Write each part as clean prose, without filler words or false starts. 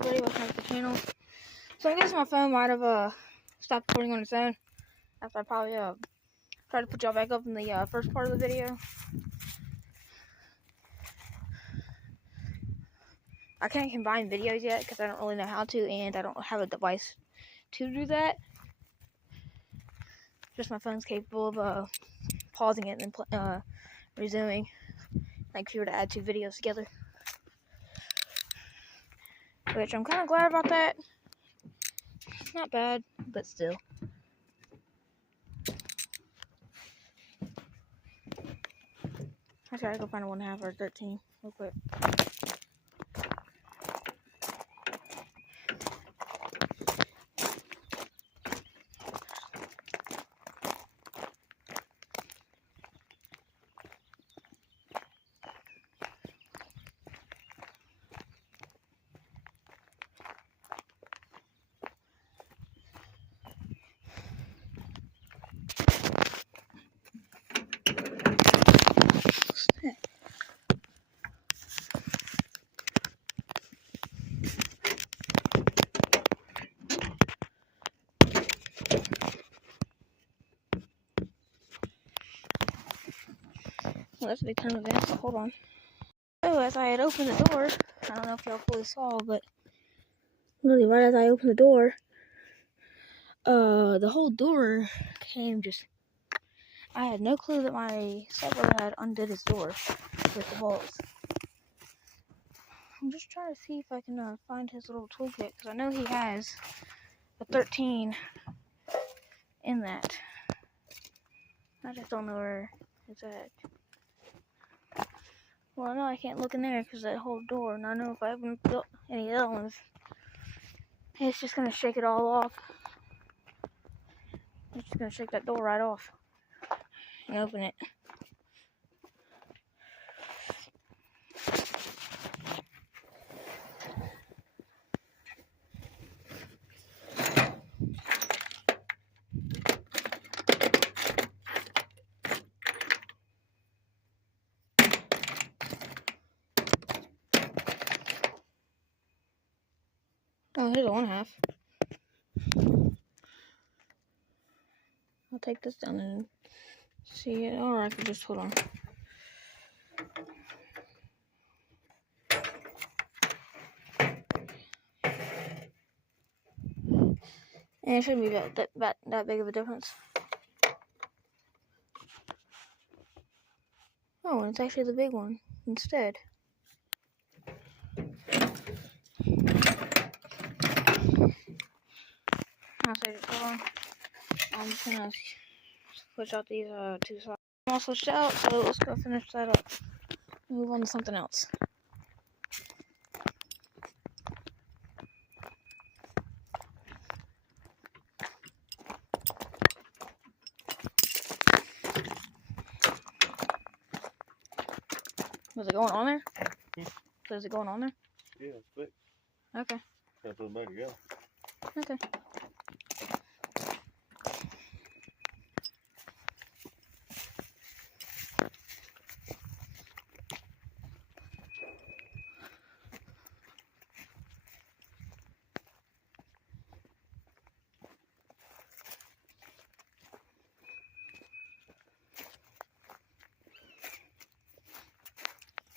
everybody, welcome back to the channel. So I guess my phone might have stopped recording on its own after I probably tried to put y'all back up in the first part of the video. I can't combine videos yet because I don't really know how to, and I don't have a device to do that. Just my phone's capable of pausing it and then resuming, like if you were to add two videos together. Which I'm kind of glad about that. It's not bad, but still. I gotta go find a 1.5 or 13 real quick. Well, that's a big ton of events, so hold on. So, as I had opened the door, I don't know if y'all fully saw, but literally right as I opened the door, the whole door came just... I had no clue that my stepbrother had undid his door with the bolts. I'm just trying to see if I can find his little toolkit, because I know he has a 13 in that. I just don't know where it's at. Well, I know I can't look in there because that whole door, and I know if I haven't built any other ones, it's just going to shake it all off. It's just going to shake that door right off and open it. Oh, here's a 1/2. I'll take this down and see it, or I could just hold on. And it shouldn't be that big of a difference. Oh, and it's actually the big one instead. I'll say it, hold on. I'm just gonna switch out these two sides. I'm all switched out, so let's go finish that up. Move on to something else. Was it going on there? So is it going on there? Yeah, it's fixed. Okay. Gotta put it back together. Okay.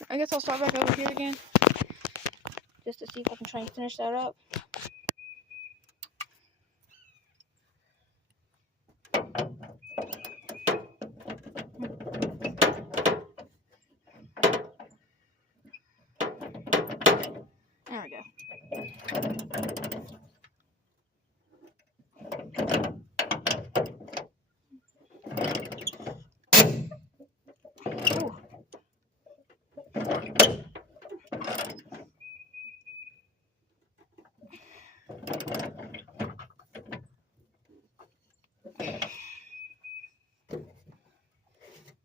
I guess I'll start back over here again, just to see if I can try and finish that up. There we go. Ooh.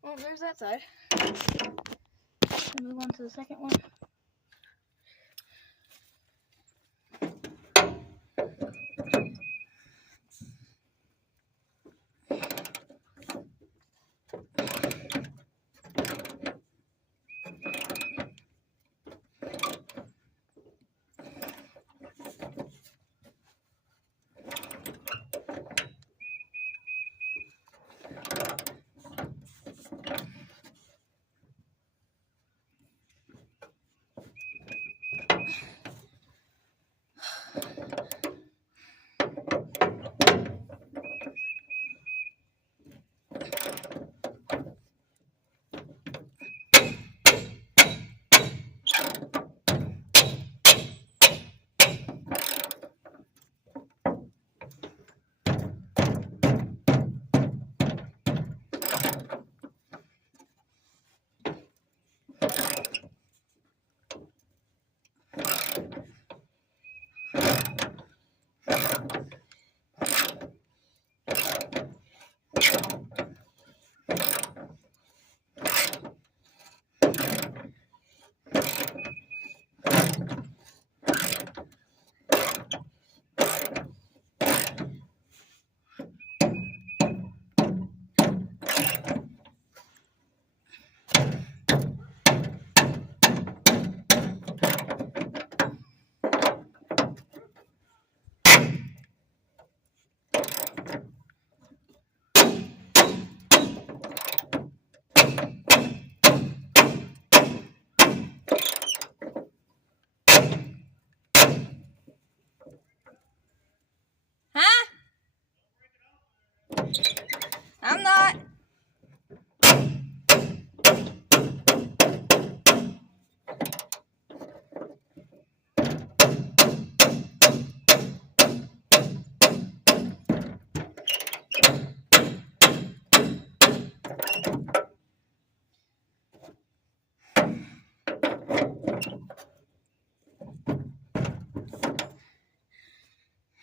Well, there's that side. We'll move on to the second one.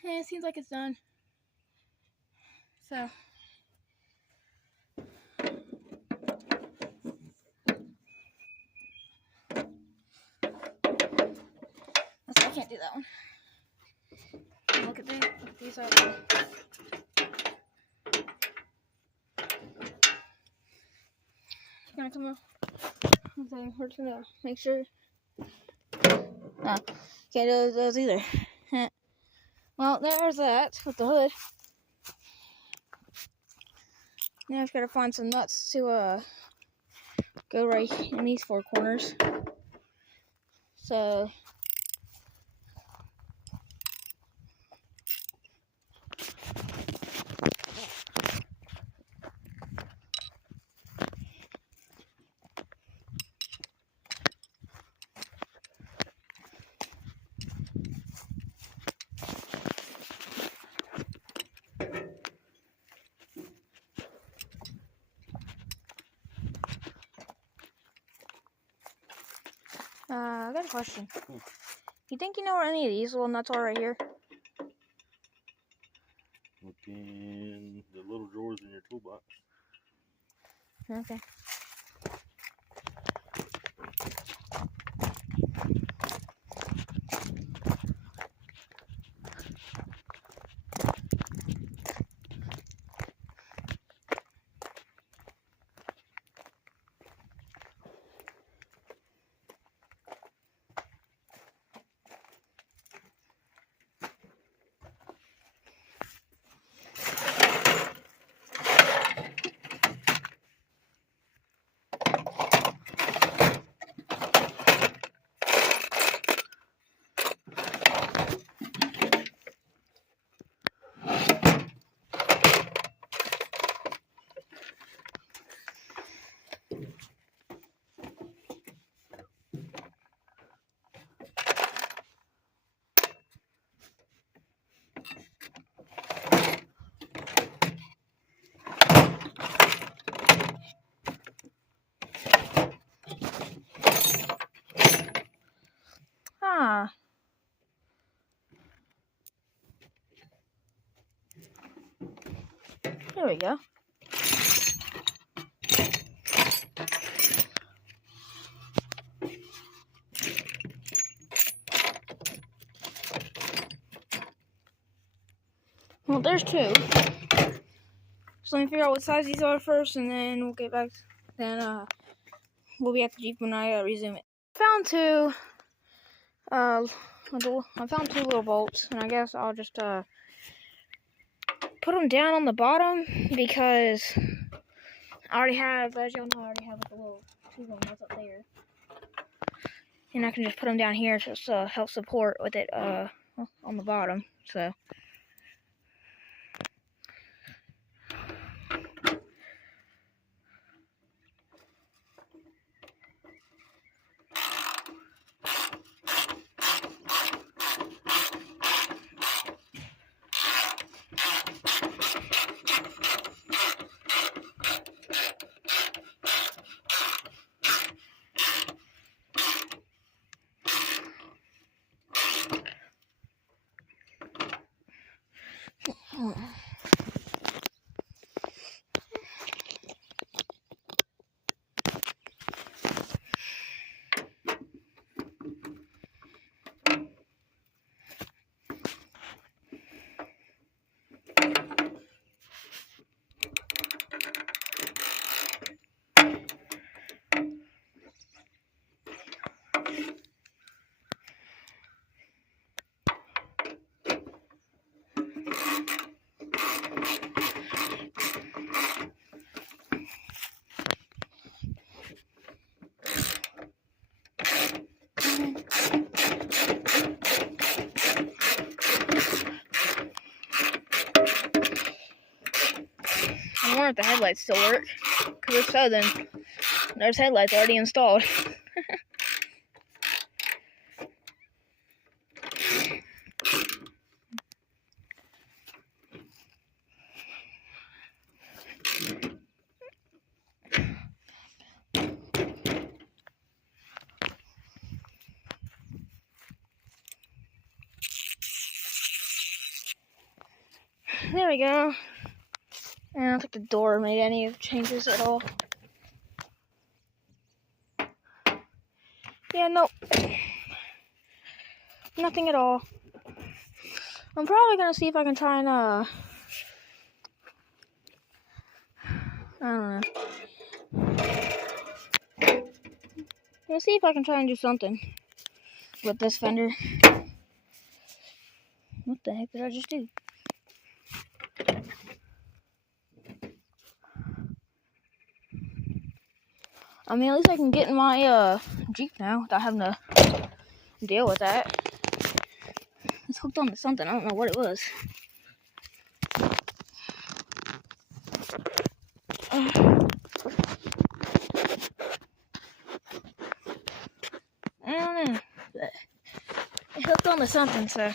And it seems like it's done. So. I can't do that one. Look at these. Look at these over here. Gonna come up. Okay, we're just gonna make sure. Can't do those either. Well, there's that with the hood. Now I've got to find some nuts to go right in these four corners. So. I got a question. You think you know where any of these little nuts are right here? Look in the little drawers in your toolbox. Okay. Ah. There we go. Well, there's two. So let me figure out what size these are first, and then we'll get back. Then we'll be at the Jeep when I resume it. Found two. I found two little bolts, and I guess I'll just put them down on the bottom because I already have, as y'all know, I already have like a little two little nuts up there, and I can just put them down here just to help support with it on the bottom. So. I wonder if the headlights still work. Because if so, then there's headlights already installed. There we go. And I don't think the door made any changes at all. Yeah, nope. Nothing at all. I'm probably gonna see if I can try and, I don't know. Let's see if I can try and do something with this fender. What the heck did I just do? I mean, at least I can get in my, Jeep now without having to deal with that. It's hooked onto something. I don't know what it was. I don't know. But it hooked onto something, so.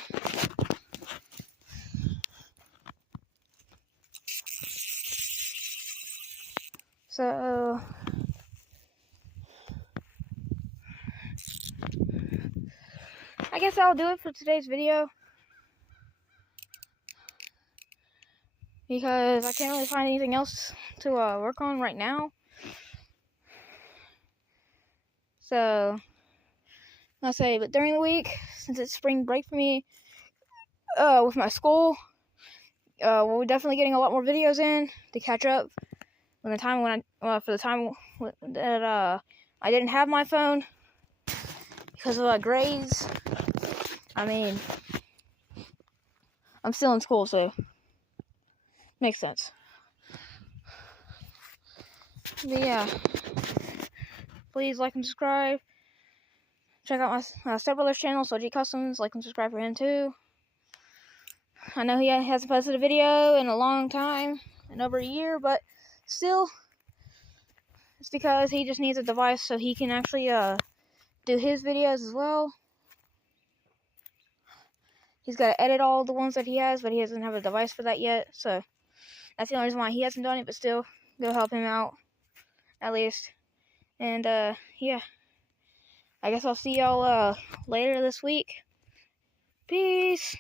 So, I guess I'll do it for today's video. Because I can't really find anything else to work on right now. So, I'll say, but during the week, since it's spring break for me, with my school, we're definitely getting a lot more videos in to catch up. For the time that I didn't have my phone because of grades. I mean, I'm still in school, so makes sense. But yeah, please like and subscribe. Check out my stepbrother's channel, So G Customs. Like and subscribe for him too. I know he hasn't posted a video in a long time, in over a year, but still, it's because he just needs a device so he can actually do his videos as well. He's got to edit all the ones that he has, but he doesn't have a device for that yet, so that's the only reason why he hasn't done it, but still, go help him out, at least. And, yeah. I guess I'll see y'all, later this week. Peace!